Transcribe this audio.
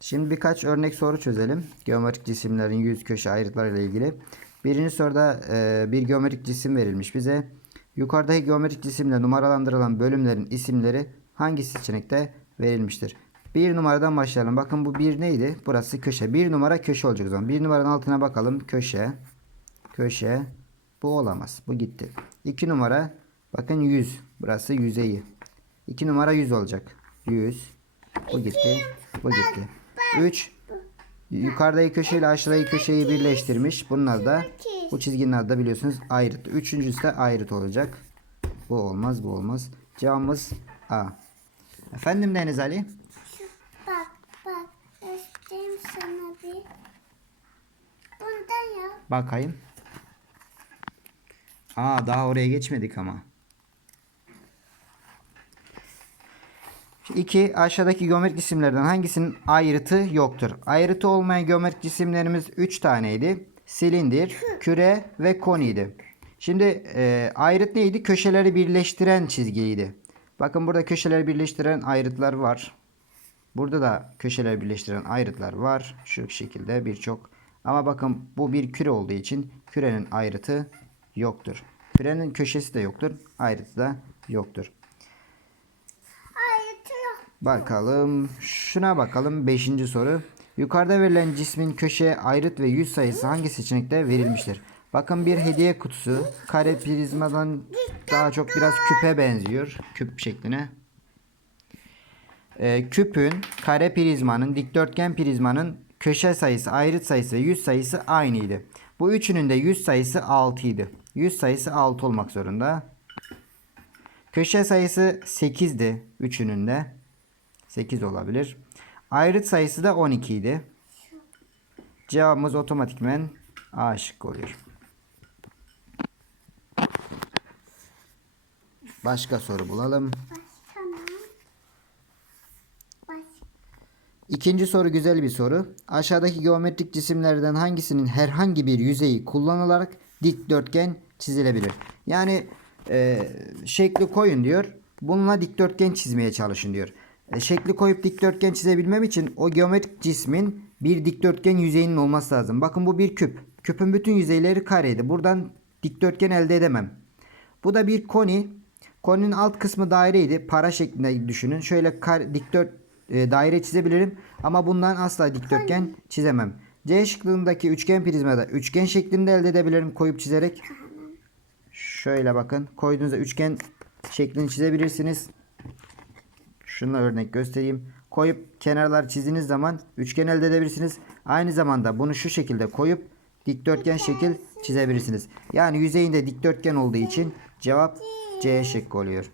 Şimdi birkaç örnek soru çözelim. Geometrik cisimlerin yüz köşe ayrıtlarıyla ilgili. Birinci soruda e, bir geometrik cisim verilmiş bize. Yukarıdaki geometrik cisimle numaralandırılan bölümlerin isimleri hangi seçenekte verilmiştir? Bir numaradan başlayalım. Bakın bu bir neydi? Burası köşe. Bir numara köşe olacak o zaman. Bir numaranın altına bakalım. Köşe. Köşe. Bu olamaz. Bu gitti. İki numara. Bakın yüz. Burası yüzeyi. İki numara yüz olacak. Yüz. Bu gitti. Bu gitti. 3 yukarıdaki köşeyle aşağıdaki köşeyi birleştirmiş. Bunlar da bu çizginin adı da biliyorsunuz ayrıt. Üçüncüsü de ayrıt olacak. Bu olmaz, bu olmaz. Cevabımız A. Efendim Deniz Ali? Bak bak göstereyim sana bir. Bundan yap. Bakayım. Aa daha oraya geçmedik ama. 2. Aşağıdaki geometrik cisimlerden hangisinin ayrıtı yoktur? Ayrıtı olmayan geometrik cisimlerimiz 3 taneydi. Silindir, küre ve koniydi. Şimdi e, ayrıt neydi? Köşeleri birleştiren çizgiydi. Bakın burada köşeleri birleştiren ayrıtlar var. Burada da köşeleri birleştiren ayrıtlar var. Şu şekilde birçok. Ama bakın bu bir küre olduğu için kürenin ayrıtı yoktur. Kürenin köşesi de yoktur. Ayrıtı da yoktur. Bakalım. Şuna bakalım. Beşinci soru. Yukarıda verilen cismin köşe, ayrıt ve yüz sayısı hangi seçenekte verilmiştir? Bakın bir hediye kutusu. Kare prizmadan daha çok biraz küpe benziyor. Küp şekline. Ee, küpün, kare prizmanın, dikdörtgen prizmanın köşe sayısı, ayrıt sayısı ve yüz sayısı aynıydı. Bu üçünün de yüz sayısı 6 idi. Yüz sayısı 6 olmak zorunda. Köşe sayısı 8'di üçünün de. 8 olabilir. Ayrıt sayısı da 12 idi. Cevabımız otomatikmen A şıkkı oluyor. Başka soru bulalım. İkinci soru güzel bir soru. Aşağıdaki geometrik cisimlerden hangisinin herhangi bir yüzeyi kullanılarak dikdörtgen çizilebilir? Yani e, şekli koyun diyor. Bununla dikdörtgen çizmeye çalışın diyor. E, şekli koyup dikdörtgen çizebilmem için o geometrik cismin bir dikdörtgen yüzeyinin olması lazım. Bakın bu bir küp. Küpün bütün yüzeyleri kareydi. Buradan dikdörtgen elde edemem. Bu da bir koni. Koninin alt kısmı daireydi. Para şeklinde düşünün. Şöyle kar, dikdört e, daire çizebilirim ama bundan asla dikdörtgen çizemem. C şıklığındaki üçgen prizmada üçgen şeklinde elde edebilirim koyup çizerek. Şöyle bakın. Koyduğunuzda üçgen şeklini çizebilirsiniz. Şunla örnek göstereyim. Koyup kenarlar çizdiğiniz zaman üçgen elde edebilirsiniz. Aynı zamanda bunu şu şekilde koyup dikdörtgen şekil çizebilirsiniz. Yani yüzeyinde dikdörtgen olduğu için cevap C şıkkı oluyor.